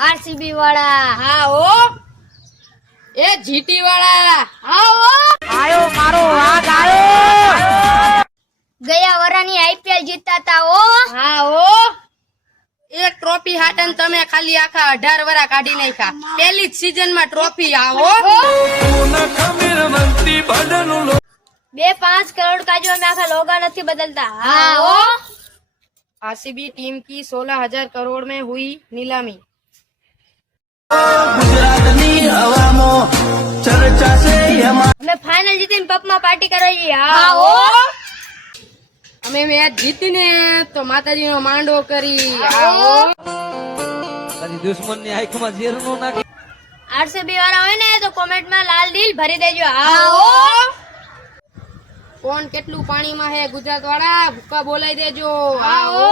RCB વાળા હા ઓ એ GT વાળા હા ઓ આયો મારો વાઘ આયો ગયા વરાની આઈપીએલ જીતતા તા ઓ હા ઓ એક ટ્રોફી હાટન તમે ખાલી આખા 18 વરા કાઢી નાખ્યા પહેલી જ સીઝન માં ટ્રોફી આવો 2-5 કરોડ का जो मैं आखा लोगा नहीं बदलता हाँ ओ आरसीबी टीम की 16,000 करोड़ में हुई नीलामी हमें फाइनल जीती पप में पार्टी करो हाँ ओ અમે મેચ જીતીને તો માતાજી નો માંડવો કરી આવો દુશ્મન ની આંખ માં ઝેર નો નાખી આરસીબી વાળા હોય ને તો કોમેન્ટ માં લાલ દિલ ભરી દેજો હા ઓ કોણ કેટલું પાણીમાં હે ગુજરાત વાળા ભૂકા બોલાઈ દેજો હા ઓ